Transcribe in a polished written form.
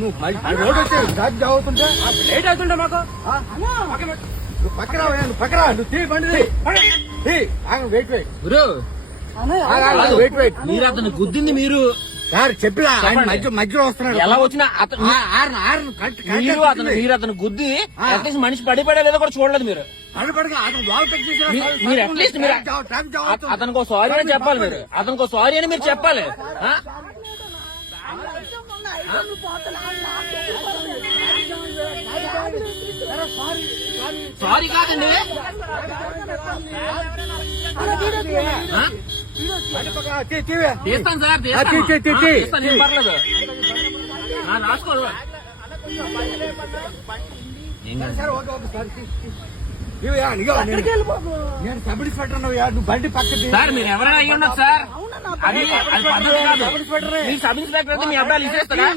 నువ్వు రోడ్ వచ్చే ఛార్జ్ అవుతుంటే లేట్ అవుతుంటే మాకు నువ్వు పక్కరా నువ్వు పక్కరా నువ్వు తీ బండి వెయిట్ వెయిట్ గురు వెయిట్ వెయిట్ మీరు అతను గుద్దింది మీరు సార్ చెప్పిరా ఆయన మధ్యలో వస్తున్నాడు ఎలా వచ్చినా అతను మీరు అతను గుద్ది అట్లీస్ట్ మనిషి పడిపోయా లేదో కూడా చూడలేదు మీరు. మీరు అట్లీస్ట్ మీరు అతనికి సారీ అని చెప్పాలి. మీరు అతనికి సారీ అని మీరు చెప్పాలి. సారీ కాదండి, తీస్తాను సార్, తీస్తాను, ఏం పర్లేదు. రాసుకోరు నేను సబ్ ఇన్స్పెక్టర్ నువ్వు బండి పక్కన సార్. మీరు ఎవరైనా అయ్యి ఉండదు సార్, అది పద్ధతి కాదు. మీ సబ్ ఇన్స్పెక్టర్ అయితే మీ అబ్బాయిలు ఇచ్చేస్తారా?